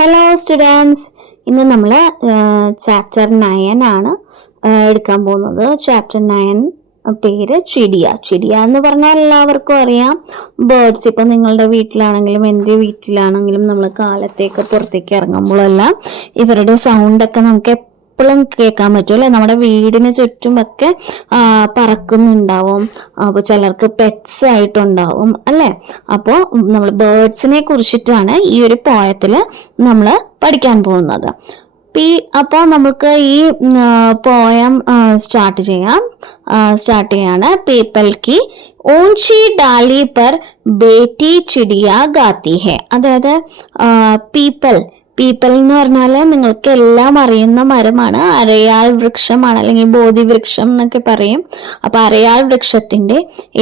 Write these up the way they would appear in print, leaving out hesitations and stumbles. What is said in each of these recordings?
Hello students, ഇന്ന് നമ്മൾ chapter 9 ആണ് എടുക്കാൻ പോകുന്നത്. ചാപ്റ്റർ 9 പേര് ചിടിയ. ചിടിയ എന്ന് പറഞ്ഞാൽ എല്ലാവർക്കും അറിയാം, ബേർഡ്സ്. ഇപ്പം നിങ്ങളുടെ വീട്ടിലാണെങ്കിലും എൻ്റെ വീട്ടിലാണെങ്കിലും നമ്മൾ കാലത്തേക്ക് പുറത്തേക്ക് ഇറങ്ങുമ്പോഴെല്ലാം ഇവരുടെ സൗണ്ടൊക്കെ നമുക്ക് എപ്പോഴും കേൾക്കാൻ പറ്റും അല്ലെ. നമ്മുടെ വീടിന് ചുറ്റുമൊക്കെ പറക്കുന്നുണ്ടാവും. അപ്പോൾ ചിലർക്ക് പെറ്റ്സ് ആയിട്ടുണ്ടാവും അല്ലെ. അപ്പോൾ നമ്മൾ ബേർഡ്സിനെ കുറിച്ചിട്ടാണ് ഈ ഒരു പോയത്തിൽ നമ്മൾ പഠിക്കാൻ പോകുന്നത്. അപ്പോൾ നമുക്ക് ഈ പോയം സ്റ്റാർട്ട് ചെയ്യാണ്. പീപ്പൽ की ऊंची डाली पर बेटी चिड़िया गाती है. അതായത് പീപ്പൽ എന്ന് പറഞ്ഞാൽ നിങ്ങൾക്ക് എല്ലാം അറിയുന്ന മരമാണ്. അരയാൽ വൃക്ഷമാണ്, അല്ലെങ്കിൽ ബോധി വൃക്ഷം എന്നൊക്കെ പറയും. അപ്പൊ അരയാൽ വൃക്ഷത്തിന്റെ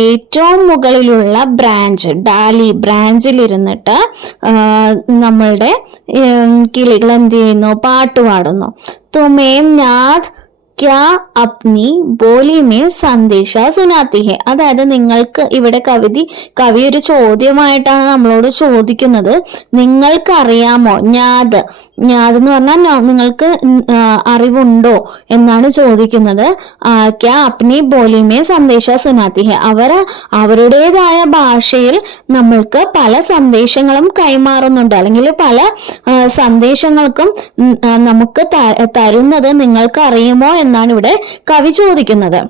ഏറ്റവും മുകളിലുള്ള ബ്രാഞ്ചിലിരുന്നിട്ട് നമ്മളുടെ കിളികൾ എന്ത് ചെയ്യുന്നു? പാട്ട് പാടുന്നു. തുമേം നാഥ് ക്യാ അപ്നി ബോലി മേ സന്ദേശ സുനാത്തി ഹെ. അതായത് നിങ്ങൾക്ക് ഇവിടെ കവി ഒരു ചോദ്യമായിട്ടാണ് നമ്മളോട് ചോദിക്കുന്നത്. നിങ്ങൾക്ക് അറിയാമോ? ഞാദ് എന്ന് പറഞ്ഞാൽ നിങ്ങൾക്ക് അറിവുണ്ടോ എന്നാണ് ചോദിക്കുന്നത്. ക്യാ അപ്നി ബോലി മേ സന്ദേശ സുനാത്തി ഹെ. അവരുടേതായ ഭാഷയിൽ നമ്മൾക്ക് പല സന്ദേശങ്ങളും കൈമാറുന്നുണ്ട്, അല്ലെങ്കിൽ പല സന്ദേശങ്ങൾക്കും നമുക്ക് തരുന്നത് നിങ്ങൾക്ക് അറിയുമോ എന്നാണ് ഇവിടെ കവി ചോദിക്കുന്നത്.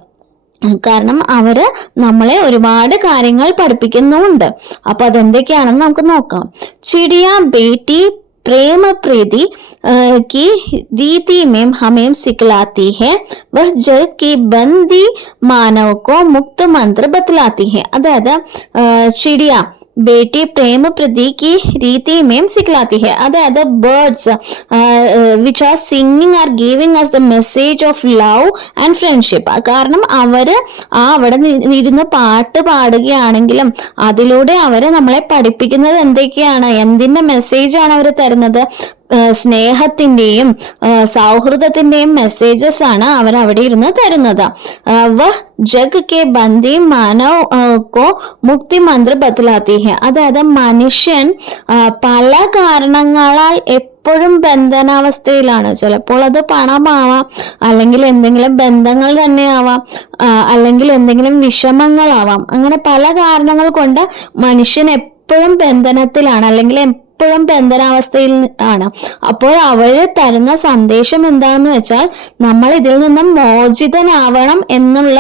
കാരണം അവര് നമ്മളെ ഒരുപാട് കാര്യങ്ങൾ പഠിപ്പിക്കുന്നുണ്ട്. അപ്പൊ അതെന്തൊക്കെയാണെന്ന് നമുക്ക് നോക്കാം. ചിടിയ ബേട്ടി प्रेम प्रीति की रीति में हमें सिखलाती है, वह जग की बंदी मानव को मुक्त मंत्र बतलाती है. അതായത് ചിടിയ ബേട്ടി പ്രേമ പ്രതി की रीति में सिखलाती है. അതായത് birds which are singing are giving us the message of love and friendship. കാരണം അവര് അവിടെ ഇരുന്ന് പാട്ട് പാടുകയാണെങ്കിലും അതിലൂടെ അവര് നമ്മളെ പഠിപ്പിക്കുന്നത് എന്തൊക്കെയാണ്? എന്തിന്റെ മെസ്സേജാണ് അവർ തരുന്നത്? സ്നേഹത്തിന്റെയും സൗഹൃദത്തിന്റെയും മെസ്സേജസ് ആണ് അവർ അവിടെ ഇരുന്ന് തരുന്നത്. വഹ് ജഗ് കെ ബന്ദി മാനവ് കോ മുക്തി മന്ത്ര ബത്തലാത്തി ഹെ. അതായത് മനുഷ്യൻ പല കാരണങ്ങളാൽ എപ്പോഴും ബന്ധനാവസ്ഥയിലാണ്. ചിലപ്പോൾ അത് പണമാവാം, അല്ലെങ്കിൽ എന്തെങ്കിലും ബന്ധങ്ങൾ തന്നെ ആവാം, അല്ലെങ്കിൽ എന്തെങ്കിലും വിഷമങ്ങളാവാം. അങ്ങനെ പല കാരണങ്ങൾ കൊണ്ട് മനുഷ്യൻ എപ്പോഴും ബന്ധനത്തിലാണ്, അല്ലെങ്കിൽ എപ്പോഴും ബന്ധനാവസ്ഥയിൽ ആണ്. അപ്പോൾ അവര് തരുന്ന സന്ദേശം എന്താണെന്ന് വെച്ചാൽ നമ്മൾ ഇതിൽ നിന്നും മോചിതനാവണം എന്നുള്ള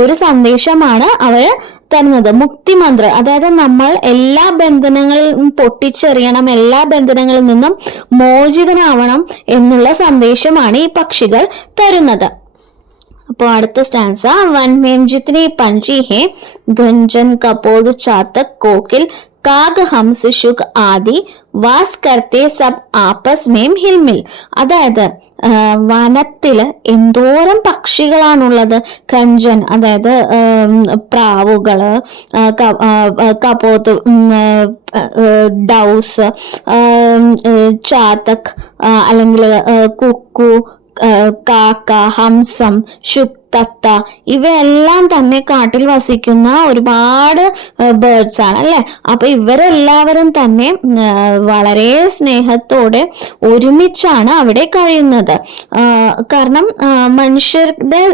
ഒരു സന്ദേശമാണ് അവര് തരുന്നത്. മുക്തി മന്ത്രം, അതായത് നമ്മൾ എല്ലാ ബന്ധനങ്ങളിലും പൊട്ടിച്ചെറിയണം, എല്ലാ ബന്ധനങ്ങളിൽ നിന്നും മോചിതനാവണം എന്നുള്ള സന്ദേശമാണ് ഈ പക്ഷികൾ തരുന്നത്. അപ്പോൾ അടുത്ത സ്റ്റാൻസ. വൻ മേം ജിത്നി പഞ്ചി ഹെ ഗഞ്ചൻ കപോത് ചാത്തക് കോക്കിൽ കാഗ് ഹംസ് ശുക് ആദി വാസ് കർത്തെ സബ് ആപ്പസ് മേം ഹിൽമിൽ. അതായത് വനത്തില് എന്തോരം പക്ഷികളാണുള്ളത്. കഞ്ചൻ അതായത് പ്രാവുകള്, കപോത്ത് ഡൗസ്, ചാത്തക് അല്ലെങ്കിൽ കുക്കു, കാക്ക, ഹംസം, ശുക്, തത്ത, ഇവയെല്ലാം തന്നെ കാട്ടിൽ വസിക്കുന്ന ഒരുപാട് ബേർഡ്സ് ആണ് അല്ലെ. അപ്പൊ ഇവരെല്ലാവരും തന്നെ വളരെ സ്നേഹത്തോടെ ഒരുമിച്ചാണ് അവിടെ കഴിയുന്നത്. കാരണം മനുഷ്യരുടെ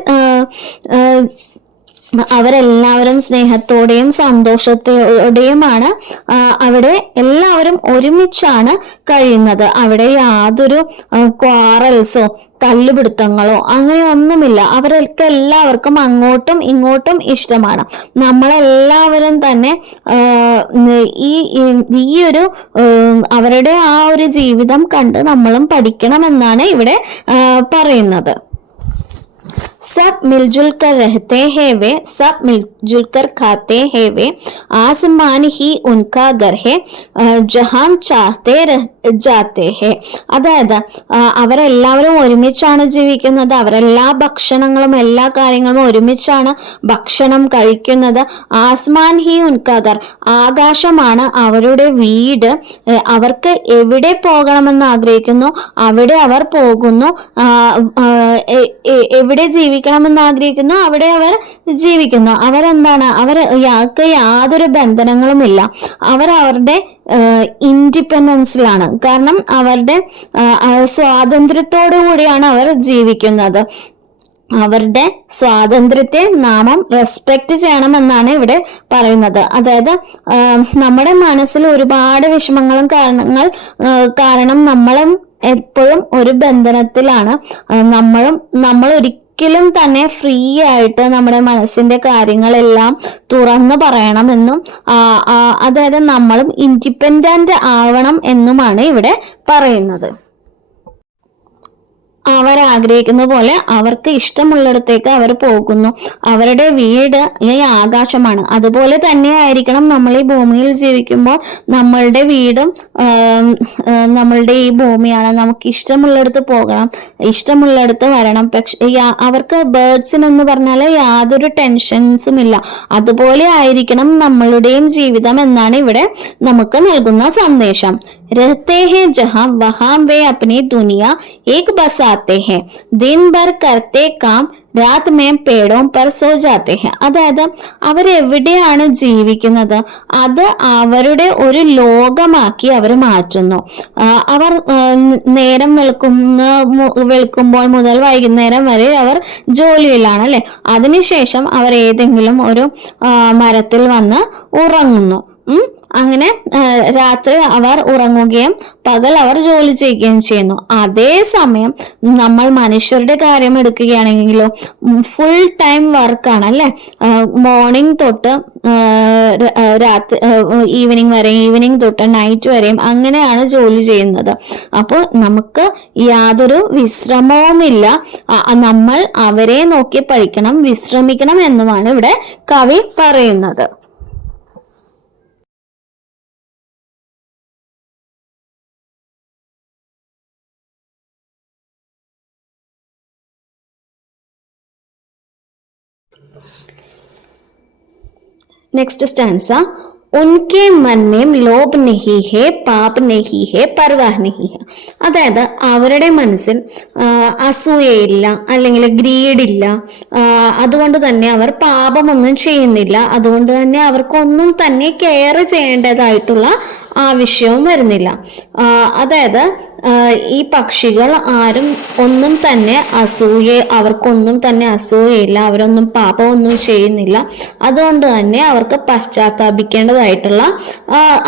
അവരെല്ലാവരും സ്നേഹത്തോടെയും സന്തോഷത്തോടെയുമാണ് അവിടെ എല്ലാവരും ഒരുമിച്ചാണ് കഴിയുന്നത്. അവിടെ യാതൊരു ക്വാറൽസോ തല്ലുപിടുത്തങ്ങളോ അങ്ങനെയൊന്നുമില്ല. അവർക്ക് എല്ലാവർക്കും അങ്ങോട്ടും ഇങ്ങോട്ടും ഇഷ്ടമാണ്. നമ്മളെല്ലാവരും തന്നെ ഈ ഒരു അവരുടെ ആ ഒരു ജീവിതം കണ്ട് നമ്മളും പഠിക്കണമെന്നാണ് ഇവിടെ പറയുന്നത്. सब मिलजुल कर रहते हैं वे, सब मिलजुल कर खाते हैं वे, आसमान ही उनका घर है, जहां चाहते जाते हैं. അതായത് അവരെല്ലാവരും ഒരുമിച്ചാണ് ജീവിക്കുന്നത്. അവരെല്ലാ ഭക്ഷണങ്ങളും എല്ലാ കാര്യങ്ങളും ഒരുമിച്ചാണ് ഭക്ഷണം കഴിക്കുന്നത്. ആസ്മാൻ ഹി ഉൻകാഗർ, ആകാശമാണ് അവരുടെ വീട്. അവർക്ക് എവിടെ പോകണമെന്ന് ആഗ്രഹിക്കുന്നു അവിടെ അവർ പോകുന്നു. എവിടെ ജീവിക്കണമെന്ന് ആഗ്രഹിക്കുന്നു അവിടെ അവർ ജീവിക്കുന്നു. അവരെന്താണ്, അവർക്ക് യാതൊരു ബന്ധനങ്ങളുമില്ല. അവർ അവരുടെ ഇൻഡിപെൻഡൻസിലാണ്. കാരണം അവരുടെ സ്വാതന്ത്ര്യത്തോടു കൂടിയാണ് അവർ ജീവിക്കുന്നത്. അവരുടെ സ്വാതന്ത്ര്യത്തെ നാമം റെസ്പെക്ട് ചെയ്യണമെന്നാണ് ഇവിടെ പറയുന്നത്. അതായത് നമ്മുടെ മനസ്സിൽ ഒരുപാട് വിഷമങ്ങളും കാരണം നമ്മളും എപ്പോഴും ഒരു ബന്ധനത്തിലാണ്. നമ്മൾ ഒരിക്കലും തന്നെ ഫ്രീ ആയിട്ട് നമ്മുടെ മനസ്സിന്റെ കാര്യങ്ങളെല്ലാം തുറന്നു പറയണമെന്നും അതായത് നമ്മളും ഇൻഡിപെൻഡന്റ് ആവണം എന്നുമാണ് ഇവിടെ പറയുന്നത്. അവർ ആഗ്രഹിക്കുന്ന പോലെ അവർക്ക് ഇഷ്ടമുള്ളിടത്തേക്ക് അവർ പോകുന്നു. അവരുടെ വീട് ഈ ആകാശമാണ്. അതുപോലെ തന്നെ ആയിരിക്കണം നമ്മൾ ഈ ഭൂമിയിൽ ജീവിക്കുമ്പോൾ നമ്മളുടെ വീടും നമ്മളുടെ ഈ ഭൂമിയാണ്. നമുക്ക് ഇഷ്ടമുള്ളിടത്ത് പോകണം, ഇഷ്ടമുള്ളിടത്ത് വരണം. പക്ഷെ അവർക്ക് ബേർഡ്സിനെന്ന് പറഞ്ഞാൽ യാതൊരു ടെൻഷൻസും ഇല്ല. അതുപോലെ ആയിരിക്കണം നമ്മളുടെയും ജീവിതം എന്നാണ് ഇവിടെ നമുക്ക് നൽകുന്ന സന്ദേശം. रहते हैं जहां वहां वे अपनी दुनिया एक बसाते हैं, दिन भर करते काम രാത് മേം പേടോം പർ സോ ജാത്തെ ഹെ. അതായത് അവരെവിടെയാണ് ജീവിക്കുന്നത് അത് അവരുടെ ഒരു അവർ മാറ്റുന്നു. അവർ നേരം വെളുക്കുമ്പോൾ മുതൽ വൈകുന്നേരം വരെ അവർ ജോലിയിലാണ് അല്ലെ. അതിനുശേഷം അവർ ഏതെങ്കിലും ഒരു മരത്തിൽ വന്ന് ഉറങ്ങുന്നു. അങ്ങനെ രാത്രി അവർ ഉറങ്ങുകയും പകൽ അവർ ജോലി ചെയ്യുകയും ചെയ്യുന്നു. അതേസമയം നമ്മൾ മനുഷ്യരുടെ കാര്യം എടുക്കുകയാണെങ്കിലോ ഫുൾ ടൈം വർക്കാണ് അല്ലെ. മോർണിംഗ് തൊട്ട് രാത്രി ഈവനിങ് തൊട്ട് നൈറ്റ് വരെയും അങ്ങനെയാണ് ജോലി ചെയ്യുന്നത്. അപ്പോൾ നമുക്ക് യാതൊരു വിശ്രമവുമില്ല. നമ്മൾ അവരെ നോക്കി പഠിക്കണം, വിശ്രമിക്കണം എന്നുമാണ് ഇവിടെ കവി പറയുന്നത്. नेक्स्ट स्टैंसा, उनके मन में लोभ नहीं है, पाप नहीं है, परवाह नहीं है. അതായത് അവരുടെ മനസ്സിൽ അസൂയയില്ല, അല്ലെങ്കിൽ ഗ്രീഡില്ല. അതുകൊണ്ട് തന്നെ അവർ പാപമൊന്നും ചെയ്യുന്നില്ല. അതുകൊണ്ട് തന്നെ അവർക്കൊന്നും തന്നെ കെയർ ചെയ്യേണ്ടതായിട്ടുള്ള ആവശ്യവും വരുന്നില്ല. അതായത് ഈ പക്ഷികൾ ആരും ഒന്നും തന്നെ അവർക്കൊന്നും തന്നെ അസൂയയില്ല, അവരൊന്നും പാപമൊന്നും ചെയ്യുന്നില്ല. അതുകൊണ്ട് തന്നെ അവർക്ക് പശ്ചാത്താപിക്കേണ്ടതായിട്ടുള്ള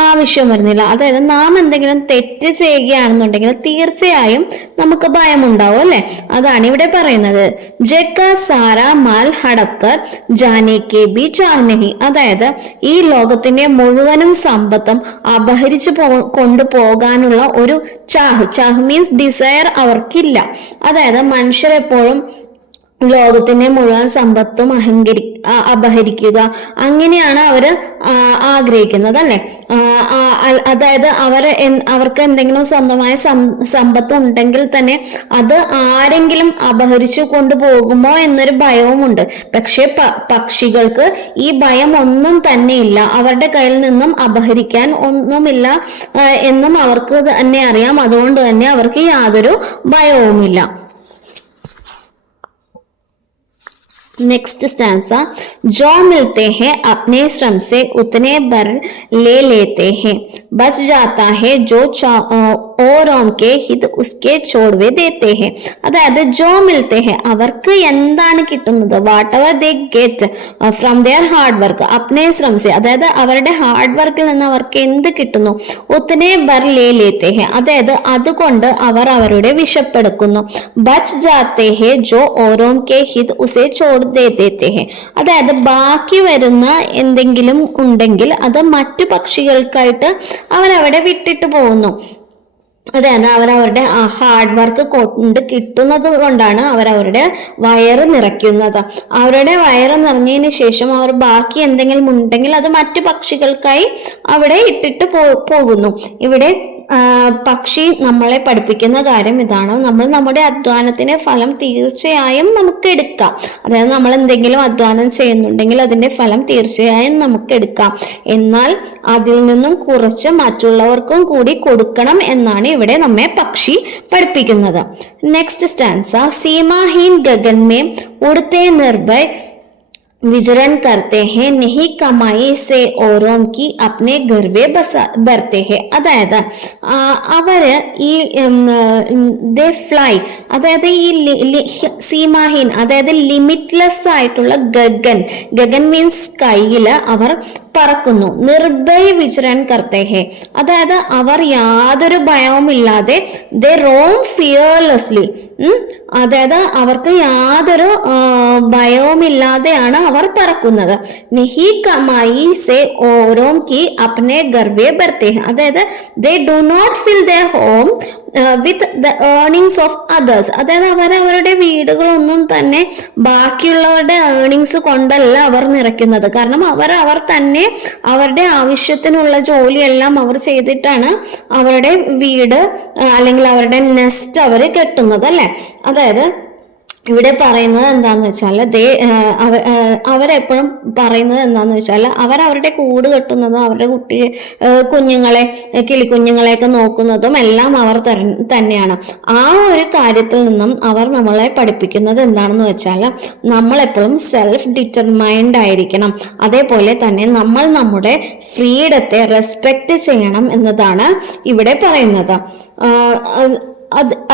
ആവശ്യം വരുന്നില്ല. അതായത് നാം എന്തെങ്കിലും തെറ്റ് ചെയ്യുകയാണെന്നുണ്ടെങ്കിൽ തീർച്ചയായും നമുക്ക് ഭയമുണ്ടാവും അല്ലെ. അതാണ് ഇവിടെ പറയുന്നത്. ജക്ക സാര മാൽ ഹടക്കർ ജാനെ കെ ബി ചാഹ്നഹി. അതായത് ഈ ലോകത്തിന്റെ മുഴുവനും സമ്പത്തും അപഹരിച്ചു കൊണ്ടുപോകാനുള്ള ഒരു ചാഹ് മീൻസ് ഡിസയർ അവർക്കില്ല. അതായത് മനുഷ്യരെപ്പോഴും ലോകത്തിന്റെ മുഴുവൻ സമ്പത്തും അപഹരിക്കുക അങ്ങനെയാണ് അവര് ആഗ്രഹിക്കുന്നത് അല്ലെ. അതായത് അവർക്ക് എന്തെങ്കിലും സ്വന്തമായ സമ്പത്ത് ഉണ്ടെങ്കിൽ തന്നെ അത് ആരെങ്കിലും അപഹരിച്ചു കൊണ്ടുപോകുമോ എന്നൊരു ഭയവുമുണ്ട്. പക്ഷെ പക്ഷികൾക്ക് ഈ ഭയം ഒന്നും തന്നെ ഇല്ല. അവരുടെ കയ്യിൽ നിന്നും അപഹരിക്കാൻ ഒന്നുമില്ല എന്നും അവർക്ക് തന്നെ അറിയാം. അതുകൊണ്ട് തന്നെ അവർക്ക് യാതൊരു ഭയവുമില്ല. नेक्स्ट स्टैंसा, जो मिलते हैं अपने श्रम से उतने भर ले लेते हैं, बच जाता है जो ഓരോം കെ ഹിത് ഉസ്കെ ചോടുവേ ദേത്തെ ഹെ. അതായത് ജോ മിൽത്തെ ഹെ അവർക്ക് എന്താണ് കിട്ടുന്നത്, whatever they get from their hard work അപ്നെ ശ്രം സെ, അതായത് അവരുടെ ഹാർഡ് വർക്കിൽ നിന്ന് അവർക്ക് എന്ത് കിട്ടുന്നു, ഉത്തനെ ബർ ലേ ലേത്തെ ഹെ, അതായത് അതുകൊണ്ട് അവർ അവരുടെ വിശപ്പെടുക്കുന്നു. ബച്ച് ജാത്തെ ഹെ ജോ ഓരോം കെ ഹിത് ഉസെ ചോട് ദേത്തെ ഹെ, അതായത് ബാക്കി വരുന്ന എന്തെങ്കിലും ഉണ്ടെങ്കിൽ അത് മറ്റു പക്ഷികൾക്കായിട്ട് അവരവിടെ വിട്ടിട്ട് പോകുന്നു. അതായത് അവരവരുടെ ഹാർഡ് വർക്ക് കൊണ്ട് കിട്ടുന്നത് കൊണ്ടാണ് അവരവരുടെ വയറ് നിറയ്ക്കുന്നത്. അവരുടെ വയറ് നിറഞ്ഞതിന് ശേഷം അവർ ബാക്കി എന്തെങ്കിലും ഉണ്ടെങ്കിൽ അത് മറ്റു പക്ഷികൾക്കായി അവിടെ ഇട്ടിട്ട് പോകുന്നു. ഇവിടെ പക്ഷി നമ്മളെ പഠിപ്പിക്കുന്ന കാര്യം ഇതാണ്, നമ്മൾ നമ്മുടെ അധ്വാനത്തിന്റെ ഫലം തീർച്ചയായും നമുക്ക് എടുക്കാം. അതായത് നമ്മൾ എന്തെങ്കിലും അധ്വാനം ചെയ്യുന്നുണ്ടെങ്കിൽ അതിന്റെ ഫലം തീർച്ചയായും നമുക്ക് എടുക്കാം, എന്നാൽ അതിൽ നിന്നും കുറച്ച് മറ്റുള്ളവർക്കും കൂടി കൊടുക്കണം എന്നാണ് ഇവിടെ നമ്മെ പക്ഷി പഠിപ്പിക്കുന്നത്. Next stanza. സീമാഹീൻ ഗഗൻ മേ ഉड़ते निर्भय विचरण करते हैं, नहीं कमाई से औरों की अपने घर वे भरते हैं. അതായത് അവര് ഈ ദേ ഫ്ലൈ, അതായത് ഈ സീമാഹീൻ അതായത് ലിമിറ്റ്ലെസ് ആയിട്ടുള്ള ഗഗൻ മീൻസ് സ്കൈയില് അവർ പറക്കുന്നു. നിർഭയ വിചരൺ കർത്തേ ഹേ, അതായത് അവർ യാതൊരു ഭയവുമില്ലാതെ ദേ റോം ഫിയർലെസ്ലി, അതായത് അവർക്ക് യാതൊരു ഭയവുമില്ലാതെയാണ് അവർ പറക്കുന്നത്. നഹി കമായി സെ ഓരോം കി അപ്നെ ഗർവേ ബർത്തേ ഹേ, അതായത് they do not fill their home with the earnings of others, അതായത് അവരവരുടെ വീടുകളൊന്നും തന്നെ ബാക്കിയുള്ളവരുടെ ഏർണിങ്സ് കൊണ്ടല്ല അവർ നിറയ്ക്കുന്നത്. കാരണം അവർ തന്നെ അവരുടെ ആവശ്യത്തിനുള്ള ജോലിയെല്ലാം അവർ ചെയ്തിട്ടാണ് അവരുടെ വീട് അല്ലെങ്കിൽ അവരുടെ നെസ്റ്റ് അവർ കെട്ടുന്നത് അല്ലെ. അതായത് ഇവിടെ പറയുന്നത് എന്താന്ന് വെച്ചാൽ അവരെപ്പോഴും പറയുന്നത് എന്താന്ന് വെച്ചാൽ അവരവരുടെ കൂട് കെട്ടുന്നതും അവരുടെ കുഞ്ഞുങ്ങളെ കിളിക്കുഞ്ഞുങ്ങളെയൊക്കെ നോക്കുന്നതും എല്ലാം അവർ തന്നെയാണ്. ആ ഒരു കാര്യത്തിൽ നിന്നും അവർ നമ്മളെ പഠിപ്പിക്കുന്നത് എന്താണെന്ന് വെച്ചാൽ നമ്മളെപ്പോഴും സെൽഫ് ഡിറ്റർമൈൻഡ് ആയിരിക്കണം, അതേപോലെ തന്നെ നമ്മൾ നമ്മുടെ ഫ്രീഡത്തെ റെസ്പെക്ട് ചെയ്യണം എന്നതാണ് ഇവിടെ പറയുന്നത്.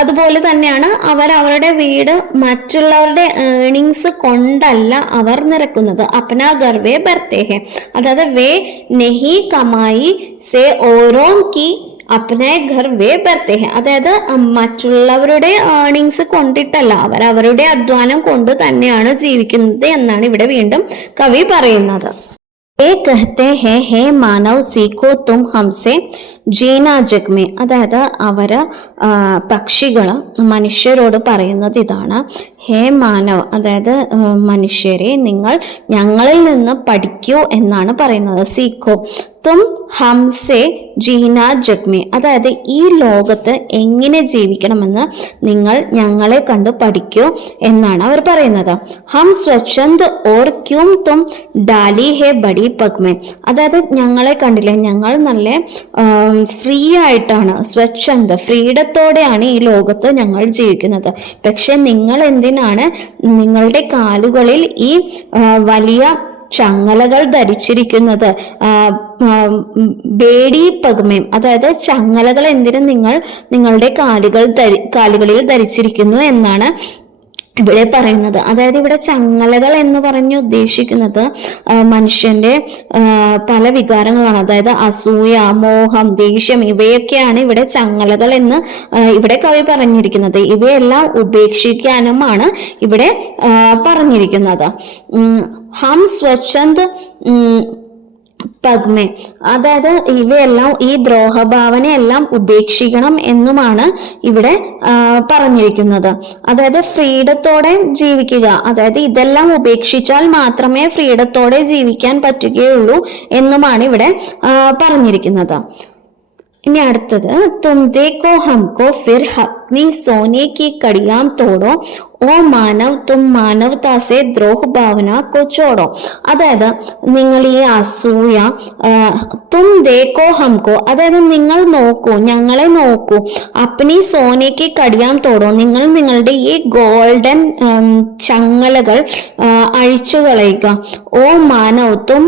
അതുപോലെ തന്നെയാണ് അവരുടെ വീട് മറ്റുള്ളവരുടെ ഏർണിങ്സ് കൊണ്ടല്ല അവർ നിറക്കുന്നത്. അപ്നാ ഘർ വേ ഭർത്തേ ഹേ, അതായത് വേ നെഹി കമായി സെ ഓരോം കി അപ്നെ ഘർ വേ ഭർത്തേ ഹേ, അതായത് മറ്റുള്ളവരുടെ ഏർണിങ്സ് കൊണ്ടിട്ടല്ല അവരവരുടെ അധ്വാനം കൊണ്ട് തന്നെയാണ് ജീവിക്കുന്നത് എന്നാണ് ഇവിടെ വീണ്ടും കവി പറയുന്നത്. कहते हैं हे मानव सीखो तुम हमसे ജീന ജഗ്മേ, അതായത് അവര് പക്ഷികള് മനുഷ്യരോട് പറയുന്നത് ഇതാണ്. ഹേ മാനവ്, അതായത് മനുഷ്യരെ നിങ്ങൾ ഞങ്ങളിൽ നിന്ന് പഠിക്കൂ എന്നാണ് പറയുന്നത്. സീഖോ തും ഹംസെ ജീന ജഗ്മേ, അതായത് ഈ ലോകത്ത് എങ്ങനെ ജീവിക്കണമെന്ന് നിങ്ങൾ ഞങ്ങളെ കണ്ട് പഠിക്കൂ എന്നാണ് അവർ പറയുന്നത്. ഹം സ്വച്ഛന്ത് ഓർ ക്യൂം തും ഡാലി ഹേ ബഡി പഗ്മേ, അതായത് ഞങ്ങളെ കണ്ടില്ലേ, ഞങ്ങൾ നല്ല ഫ്രീ ആയിട്ടാണ്, സ്വച്ഛന്ത ഫ്രീഡത്തോടെയാണ് ഈ ലോകത്ത് ഞങ്ങൾ ജീവിക്കുന്നത്. പക്ഷെ നിങ്ങൾ എന്തിനാണ് നിങ്ങളുടെ കാലുകളിൽ ഈ വലിയ ചങ്ങലകൾ ധരിച്ചിരിക്കുന്നത്? ബേഡി പഗ്മേം, അതായത് ചങ്ങലകൾ എന്തിനും നിങ്ങൾ നിങ്ങളുടെ കാലുകളിൽ ധരിച്ചിരിക്കുന്നു എന്നാണ് ഇവിടെ പറയുന്നത്. അതായത് ഇവിടെ ചങ്ങലകൾ എന്ന് പറഞ്ഞു ഉദ്ദേശിക്കുന്നത് മനുഷ്യന്റെ പല വികാരങ്ങളാണ്. അതായത് അസൂയ, മോഹം, ദേഷ്യം ഇവയൊക്കെയാണ് ഇവിടെ ചങ്ങലകൾ എന്ന് ഇവിടെ കവി പറഞ്ഞിരിക്കുന്നത്. ഇവയെല്ലാം ഉപേക്ഷിക്കാനുമാണ് ഇവിടെ പറഞ്ഞിരിക്കുന്നത്. ഹം സ്വച്ഛന്ത് പഗ്മേ, അതായത് ഇവയെല്ലാം ഈ ദ്രോഹഭാവനയെല്ലാം ഉപേക്ഷിക്കണം എന്നുമാണ് ഇവിടെ പറഞ്ഞിരിക്കുന്നത്. അതായത് ഫ്രീഡത്തോടെ ജീവിക്കുക, അതായത് ഇതെല്ലാം ഉപേക്ഷിച്ചാൽ മാത്രമേ ഫ്രീഡത്തോടെ ജീവിക്കാൻ പറ്റുകയുള്ളൂ എന്നുമാണ് ഇവിടെ പറഞ്ഞിരിക്കുന്നത്. ഇനി അടുത്തത് തും ദേഖോ ഹംകോ ഫിർ अपनी सोने की कड़ियां तोड़ो ഓ മാനവ് തും മാനവതാസെ ദ്രോഹ ഭാവന കോ ചോടോ, അതായത് നിങ്ങൾ ഈ അസൂയ, തും ദേക്കോ ഹംകോ, അതായത് നിങ്ങൾ നോക്കൂ, ഞങ്ങളെ നോക്കൂ, അപ്നി സോനയ്ക്ക് കടിയാൻ തോടോ, നിങ്ങൾ നിങ്ങളുടെ ഈ ഗോൾഡൻ ചങ്ങലകൾ അഴിച്ചു കളയുക. ഓ മാനവ് തും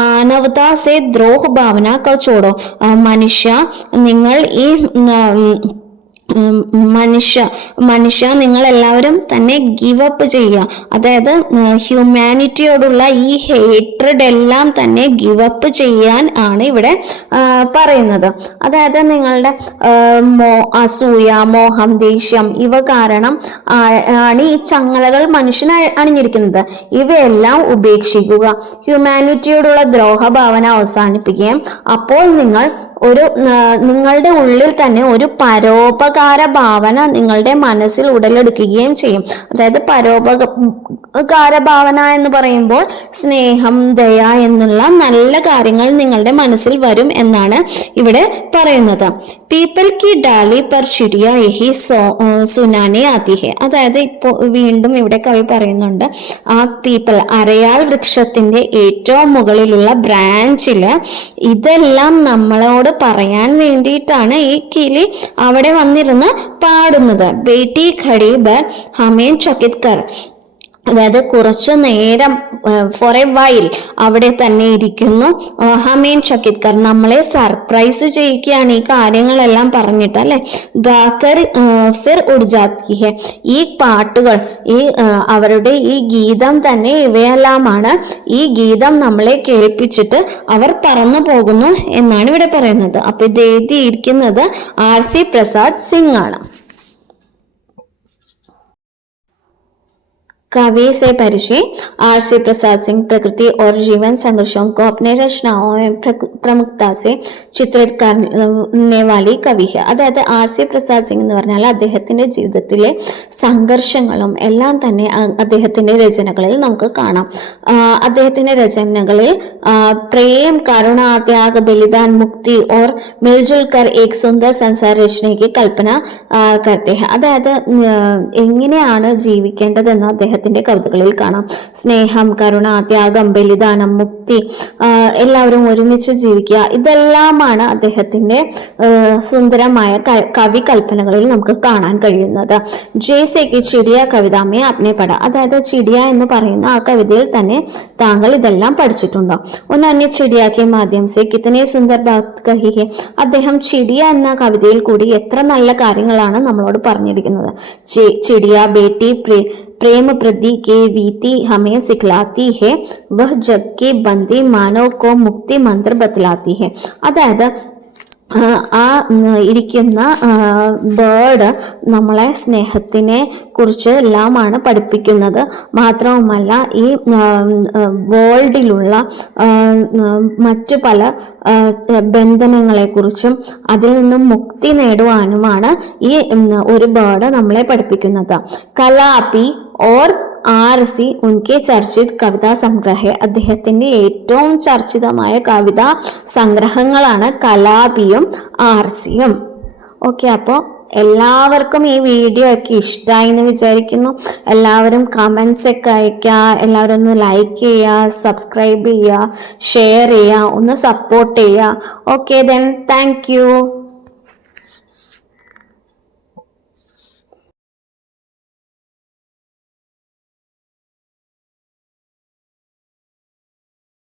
മാനവതാസെ ദ്രോഹ ഭാവന കോ ചോടോ, മനുഷ്യ നിങ്ങൾ ഈ മനുഷ്യ നിങ്ങൾ എല്ലാവരും തന്നെ ഗിവ് അപ്പ് ചെയ്യുക. അതായത് ഹ്യൂമാനിറ്റിയോടുള്ള ഈ ഹേറ്റ്രഡ് എല്ലാം തന്നെ ഗിവ് അപ്പ് ചെയ്യാൻ ആണ് ഇവിടെ പറയുന്നത്. അതായത് നിങ്ങളുടെ അസൂയ, മോഹം, ദേഷ്യം ഇവ കാരണം ആണ് ഈ ചങ്ങലകൾ മനുഷ്യന് അണിഞ്ഞിരിക്കുന്നത്. ഇവയെല്ലാം ഉപേക്ഷിക്കുക, ഹ്യൂമാനിറ്റിയോടുള്ള ദ്രോഹഭാവന അവസാനിപ്പിക്കുകയും അപ്പോൾ നിങ്ങൾ ഒരു നിങ്ങളുടെ ഉള്ളിൽ തന്നെ ഒരു പരോപകാര ഭാവന നിങ്ങളുടെ മനസ്സിൽ ഉടലെടുക്കുകയും ചെയ്യും. അതായത് പരോപകാര ഭാവന എന്ന് പറയുമ്പോൾ സ്നേഹം, ദയ എന്നുള്ള നല്ല കാര്യങ്ങൾ നിങ്ങളുടെ മനസ്സിൽ വരും എന്നാണ് ഇവിടെ പറയുന്നത്. പീപ്പിൾ കി ഡാലി പർ ചിടിയ യഹി സുനാനെ ആതി ഹെ. അതായത് ഇപ്പോ വീണ്ടും ഇവിടെ കവി പറയുന്നുണ്ട്, ആ പീപ്പിൾ അരയാൽ വൃക്ഷത്തിന്റെ ഏറ്റവും മുകളിലുള്ള ബ്രാഞ്ചില് ഇതെല്ലാം നമ്മളോട് പറയാൻ വേണ്ടിയിട്ടാണ് ഈ കിളി അവിടെ വന്നിരുന്ന് പാടുന്നത്. ബേട്ടി ഖടി ബർ ഹമേൻ ചകിത് കർ. അതായത് കുറച്ചു നേരം, ഫോർ എ വൈൽ അവിടെ തന്നെ ഇരിക്കുന്നു. ഹമേൻ ചകിത് കർ, നമ്മളെ സർപ്രൈസ് ചെയ്യിക്കുകയാണ് ഈ കാര്യങ്ങളെല്ലാം പറഞ്ഞിട്ട്, അല്ലെ. ഗാക്കർ ഫിർ ഉഡ്ജാത്തി ഹെ. ഈ പാട്ടുകൾ, ഈ അവരുടെ ഈ ഗീതം തന്നെ ഇവയെല്ലാമാണ്. ഈ ഗീതം നമ്മളെ കേൾപ്പിച്ചിട്ട് അവർ പറന്നു പോകുന്നു എന്നാണ് ഇവിടെ പറയുന്നത്. അപ്പൊ ഇത് എഴുതിയിരിക്കുന്നത് R.C. പ്രസാദ് സിംഗ് ആണ്. कवि से परिचय। R.C. प्रसाद सिंह प्रकृति और जीवन संघर्षों को अपने रचनाओं में प्रमुखता से ചിത്രിत करने वाली കവി है. അതായത് R.C. പ്രസാദ് സിംഗ് എന്ന് പറഞ്ഞാൽ അദ്ദേഹത്തിന്റെ ജീവിതത്തിലെ സംഘർഷങ്ങളും എല്ലാം തന്നെ അദ്ദേഹത്തിന്റെ രചനകളിൽ നമുക്ക് കാണാം. അദ്ദേഹത്തിന്റെ രചനകളിൽ പ്രേം, കരുണ, त्याग, बलिदान, मुक्ति और मिलजुल कर एक सुंदर संसार रचने की कल्पന करते हैं. അതായത് എങ്ങനെയാണ് ജീവിക്കേണ്ടതെന്ന് അദ്ദേഹത്തിന്റെ കവിതകളിൽ കാണാം. സ്നേഹം, കരുണ, ത്യാഗം, ബലിദാനം, മുക്തി, എല്ലാവരും ഒരുമിച്ച് ജീവിക്കുക, ഇതെല്ലാമാണ് അദ്ദേഹത്തിന്റെ സുന്ദരമായ കവി കൽപ്പനകളിൽ നമുക്ക് കാണാൻ കഴിയുന്നത്. ജയ്സേക്ക് ചിടിയ കവിതാമേ അപ്നെ പഠ. അതായത് ചിടിയ എന്ന് പറയുന്ന ആ കവിതയിൽ തന്നെ താങ്കൾ ഇതെല്ലാം പഠിച്ചിട്ടുണ്ടോ? ഒന്നന്യ ചിടിയാക്കിയ മാധ്യം സെ കിത്തനെ സുന്ദർ ബാത് കഹി ഹെ. അദ്ദേഹം ചിടിയ എന്ന കവിതയിൽ കൂടി എത്ര നല്ല കാര്യങ്ങളാണ് നമ്മളോട് പറഞ്ഞിരിക്കുന്നത്. ചിടിയ ബേട്ടി प्रेम प्रति के रीति हमें सिखलाती है, वह जग के बंदी मानव को मुक्ति मंत्र बतलाती है. അതായത് ആ ഇരിക്കുന്ന ബേർഡ് നമ്മളെ സ്നേഹത്തിനെ കുറിച്ച് എല്ലാമാണ് പഠിപ്പിക്കുന്നത്. മാത്രവുമല്ല ഈ വേൾഡിലുള്ള മറ്റു പല ബന്ധനങ്ങളെ കുറിച്ചും അതിൽ നിന്നും മുക്തി നേടുവാനുമാണ് ഈ ഒരു ബേർഡ് നമ്മളെ പഠിപ്പിക്കുന്നത്. കലാപി ഓർ R.C. ഉൻകെ ചർച്ചിത് കവിതാ സംഗ്രഹ. അദ്ദേഹത്തിന്റെ ഏറ്റവും ചർച്ചിതമായ കവിതാ സംഗ്രഹങ്ങളാണ് കലാപിയും R.C.യും. ഓക്കെ, അപ്പോൾ എല്ലാവർക്കും ഈ വീഡിയോ ഒക്കെ ഇഷ്ടമായി എന്ന് വിചാരിക്കുന്നു. എല്ലാവരും കമൻസ് ഒക്കെ അയക്കുക, എല്ലാവരും ഒന്ന് ലൈക്ക് ചെയ്യുക, സബ്സ്ക്രൈബ് ചെയ്യുക, ഷെയർ ചെയ്യുക, ഒന്ന് സപ്പോർട്ട് ചെയ്യുക. Okay then, thank you.